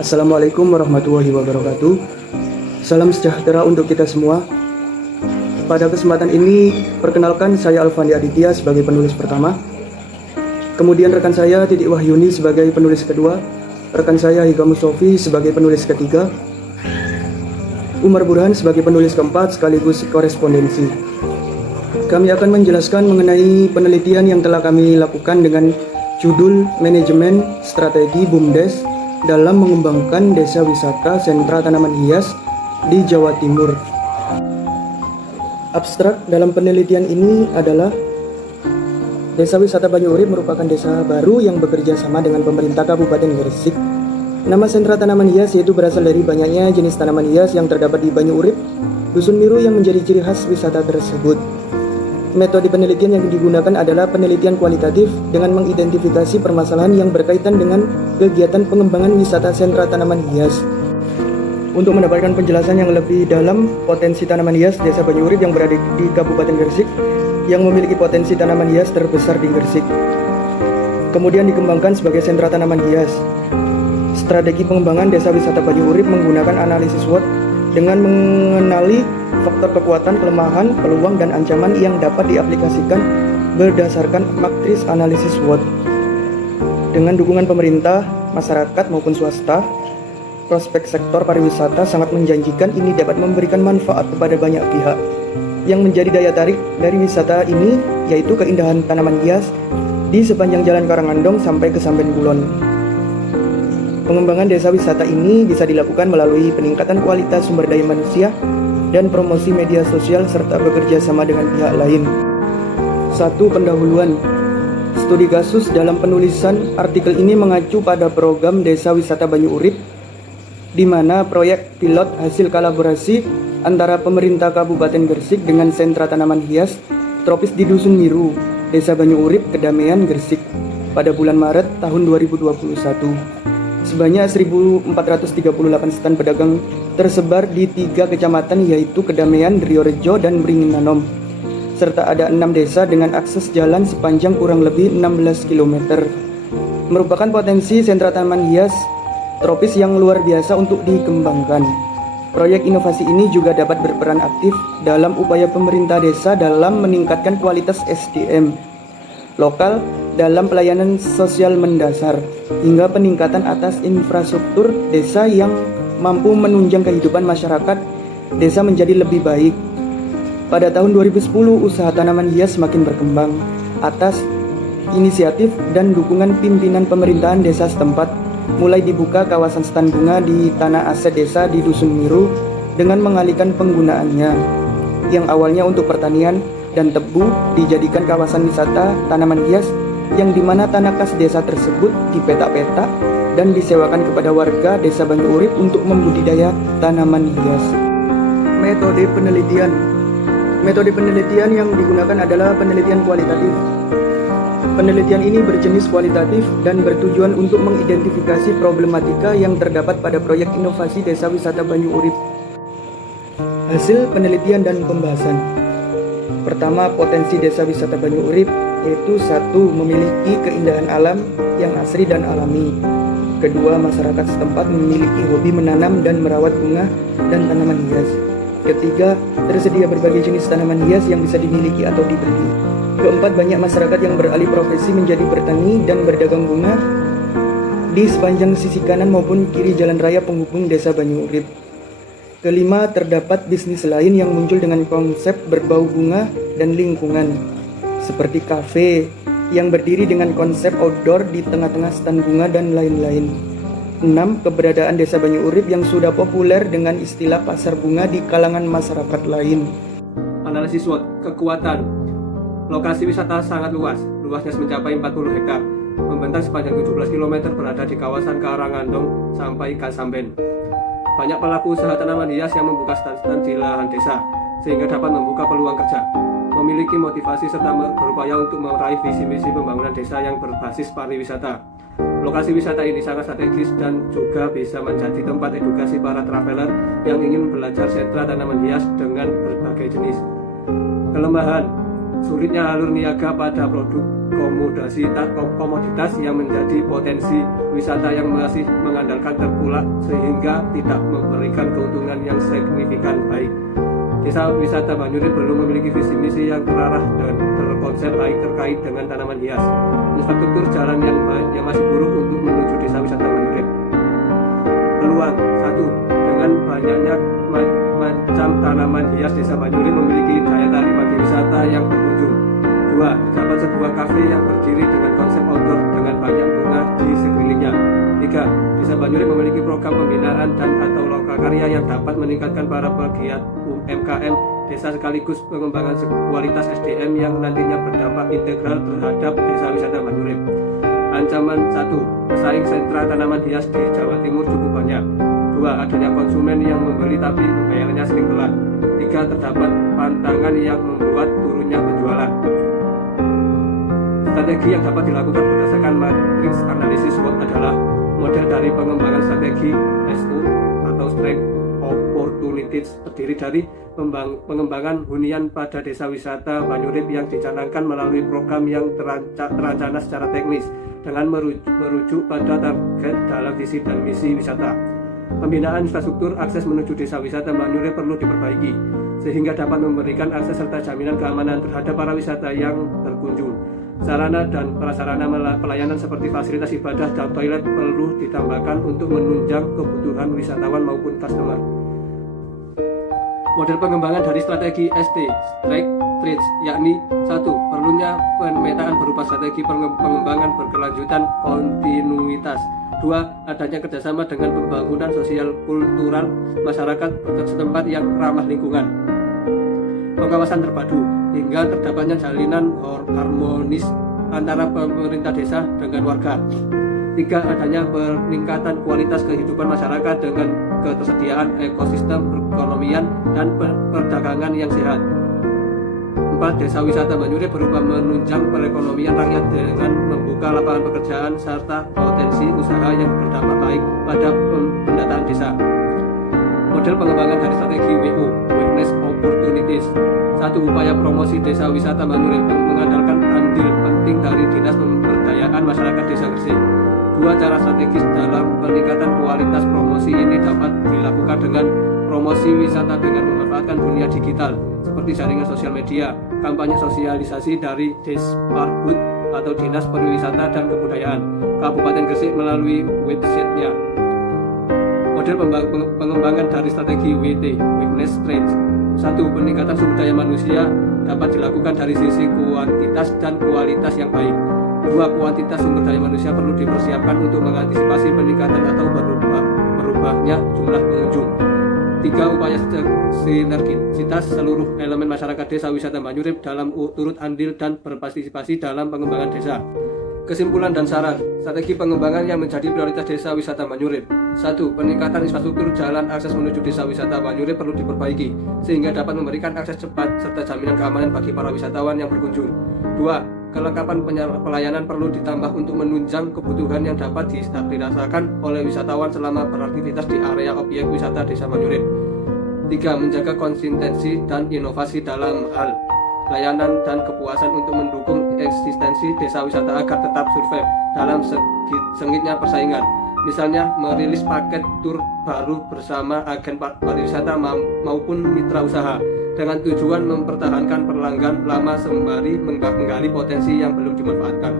Assalamualaikum warahmatullahi wabarakatuh. Salam sejahtera untuk kita semua. Pada kesempatan ini, perkenalkan saya Alfandi Aditya sebagai penulis pertama. Kemudian rekan saya Titik Wahyuni sebagai penulis kedua. Rekan saya Hika Mustofi sebagai penulis ketiga. Umar Burhan sebagai penulis keempat sekaligus korespondensi. Kami akan menjelaskan mengenai penelitian yang telah kami lakukan dengan judul Manajemen Strategi BUMDes dalam mengembangkan desa wisata sentra tanaman hias di Jawa Timur. Abstrak dalam penelitian ini adalah Desa Wisata Banyu Urip merupakan desa baru yang bekerja sama dengan pemerintah Kabupaten Gresik. Nama sentra tanaman hias yaitu berasal dari banyaknya jenis tanaman hias yang terdapat di Banyu Urip, Dusun Miru yang menjadi ciri khas wisata tersebut. Metode penelitian yang digunakan adalah penelitian kualitatif dengan mengidentifikasi permasalahan yang berkaitan dengan kegiatan pengembangan wisata sentra tanaman hias. Untuk mendapatkan penjelasan yang lebih dalam potensi tanaman hias Desa Banyu Urip yang berada di Kabupaten Gresik yang memiliki potensi tanaman hias terbesar di Gresik, kemudian dikembangkan sebagai sentra tanaman hias. Strategi pengembangan Desa Wisata Banyu Urip menggunakan analisis SWOT dengan mengenali faktor kekuatan, kelemahan, peluang, dan ancaman yang dapat diaplikasikan berdasarkan matris analisis SWOT. Dengan dukungan pemerintah, masyarakat maupun swasta, prospek sektor pariwisata sangat menjanjikan ini dapat memberikan manfaat kepada banyak pihak. Yang menjadi daya tarik dari wisata ini yaitu keindahan tanaman hias di sepanjang Jalan Karangandong sampai ke Samben Kulon. Pengembangan desa wisata ini bisa dilakukan melalui peningkatan kualitas sumber daya manusia dan promosi media sosial serta bekerja sama dengan pihak lain. 1. Pendahuluan. Studi kasus dalam penulisan artikel ini mengacu pada program Desa Wisata Banyu Urip, di mana proyek pilot hasil kolaborasi antara pemerintah Kabupaten Gresik dengan sentra tanaman hias tropis di Dusun Miru, Desa Banyu Urip, Kedamaian, Gresik pada bulan Maret tahun 2021. Sebanyak 1.438 stand pedagang tersebar di 3 kecamatan yaitu Kedamaian, Driorejo, dan Bringinanom, serta ada 6 desa dengan akses jalan sepanjang kurang lebih 16 km. Merupakan potensi sentra tanaman hias tropis yang luar biasa untuk dikembangkan. Proyek inovasi ini juga dapat berperan aktif dalam upaya pemerintah desa dalam meningkatkan kualitas SDM lokal dalam pelayanan sosial mendasar hingga peningkatan atas infrastruktur desa yang mampu menunjang kehidupan masyarakat desa menjadi lebih baik. Pada tahun 2010, usaha tanaman hias semakin berkembang atas inisiatif dan dukungan pimpinan pemerintahan desa setempat. Mulai dibuka kawasan stan bunga di tanah aset desa di Dusun Miru dengan mengalihkan penggunaannya yang awalnya untuk pertanian dan tebu dijadikan kawasan wisata tanaman hias yang dimana tanah kas desa tersebut dipetak-petak dan disewakan kepada warga Desa Banyu Urip untuk membudidaya tanaman hias. Metode penelitian. Metode penelitian yang digunakan adalah penelitian kualitatif. Penelitian ini berjenis kualitatif dan bertujuan untuk mengidentifikasi problematika yang terdapat pada proyek inovasi Desa Wisata Banyu Urip. Hasil penelitian dan pembahasan. Pertama, potensi Desa Wisata Banyu Urip yaitu 1. Memiliki keindahan alam yang asri dan alami. Kedua, masyarakat setempat memiliki hobi menanam dan merawat bunga dan tanaman hias. Ketiga, tersedia berbagai jenis tanaman hias yang bisa dimiliki atau dibeli. Keempat, banyak masyarakat yang beralih profesi menjadi bertani dan berdagang bunga di sepanjang sisi kanan maupun kiri jalan raya penghubung Desa Banyu Urip. Kelima, terdapat bisnis lain yang muncul dengan konsep berbau bunga dan lingkungan, seperti kafe yang berdiri dengan konsep outdoor di tengah-tengah stan bunga dan lain-lain. 6. Keberadaan Desa Banyu Urip yang sudah populer dengan istilah pasar bunga di kalangan masyarakat lain. Analisis SWOT. Kekuatan. Lokasi wisata sangat luas, luasnya mencapai 40 hektar, membentang sepanjang 17 km, berada di kawasan Karangandong sampai Kasamben. Banyak pelaku usaha tanaman hias yang membuka stand-stand di lahan desa, sehingga dapat membuka peluang kerja. Memiliki motivasi serta berupaya untuk meraih visi-misi pembangunan desa yang berbasis pariwisata. Lokasi wisata ini sangat strategis dan juga bisa menjadi tempat edukasi para traveler yang ingin belajar sentra tanaman hias dengan berbagai jenis. Kelemahan. Sulitnya alur niaga pada produk komoditas yang menjadi potensi wisata yang masih mengandalkan terkulak sehingga tidak memberikan keuntungan yang signifikan. Baik, Desa Wisata Banyurip belum memiliki visi misi yang terarah dan terkonsep baik terkait dengan tanaman hias. Infrastruktur jalan yang masih buruk untuk menuju Desa Wisata Banyurip. Peluang: 1. Dengan banyaknya macam tanaman hias, Desa Banyurip memiliki daya tarik bagi wisata yang berkunjung. 2. Terdapat sebuah kafe yang berdiri dengan konsep outdoor dengan banyak bunga di sekelilingnya. 3. Desa Banyurip memiliki program pembinaan dan atau lokakarya yang dapat meningkatkan para pegiat UMKM desa sekaligus pengembangan kualitas SDM yang nantinya berdampak integral terhadap Desa Wisata Banyurip. Ancaman: 1. Pesaing sentra tanaman hias di Jawa Timur cukup banyak. 2. Adanya konsumen yang membeli tapi pembayarannya sering telat. 3. Terdapat pantangan yang membuat turunnya penjualan. Strategi yang dapat dilakukan berdasarkan matriks analisis SWOT adalah model dari pengembangan strategi SO atau Strength Opportunities, terdiri dari pengembangan hunian pada Desa Wisata Banyurip yang dicanangkan melalui program yang terancana secara teknis dengan merujuk pada target dalam visi dan misi wisata. Pembinaan infrastruktur akses menuju Desa Wisata Banyurip perlu diperbaiki sehingga dapat memberikan akses serta jaminan keamanan terhadap para wisata yang berkunjung. Sarana dan prasarana pelayanan seperti fasilitas ibadah dan toilet perlu ditambahkan untuk menunjang kebutuhan wisatawan maupun customer. Model pengembangan dari strategi ST Strike Trades, yakni 1. Perlunya pemetaan berupa strategi pengembangan berkelanjutan kontinuitas. 2. Adanya kerjasama dengan pembangunan sosial kultural masyarakat setempat yang ramah lingkungan. Pengawasan terpadu hingga terdapatnya jalinan harmonis antara pemerintah desa dengan warga. 3. Adanya peningkatan kualitas kehidupan masyarakat dengan ketersediaan ekosistem perekonomian dan perdagangan yang sehat. 4. Desa Wisata Banyurip berupa menunjang perekonomian rakyat dengan membuka lapangan pekerjaan serta potensi usaha yang berdampak baik pada pendataan desa. Model pengembangan dari strategi WO Witness Opportunities. 1. Upaya promosi Desa Wisata Banyurip mengandalkan andil penting dari Dinas Pemberdayaan Masyarakat Desa Gresik. 2. Cara strategis dalam peningkatan kualitas promosi ini dapat dilakukan dengan promosi wisata dengan memanfaatkan dunia digital seperti jaringan sosial media, kampanye sosialisasi dari Desparbud atau Dinas Pariwisata dan Kebudayaan Kabupaten Gresik melalui websitenya. Model pengembangan dari strategi WT Weakness Strength. 1. Peningkatan sumber daya manusia dapat dilakukan dari sisi kuantitas dan kualitas yang baik. 2. Kuantitas sumber daya manusia perlu dipersiapkan untuk mengantisipasi peningkatan atau berubahnya jumlah pengunjung. 3. Upaya sinergisitas seluruh elemen masyarakat Desa Wisata Banyurip dalam turut andil dan berpartisipasi dalam pengembangan desa. Kesimpulan dan saran strategi pengembangan yang menjadi prioritas Desa Wisata Banyurip. 1. Peningkatan infrastruktur jalan akses menuju Desa Wisata Banyurip perlu diperbaiki sehingga dapat memberikan akses cepat serta jaminan keamanan bagi para wisatawan yang berkunjung. 2. Kelengkapan pelayanan perlu ditambah untuk menunjang kebutuhan yang dapat dirasakan oleh wisatawan selama beraktivitas di area objek wisata Desa Banyurip. 3. Menjaga konsistensi dan inovasi dalam hal layanan dan kepuasan untuk mendukung eksistensi desa wisata agar tetap survive dalam sengitnya persaingan. Misalnya merilis paket tur baru bersama agen pariwisata maupun mitra usaha dengan tujuan mempertahankan pelanggan lama sembari menggali potensi yang belum dimanfaatkan.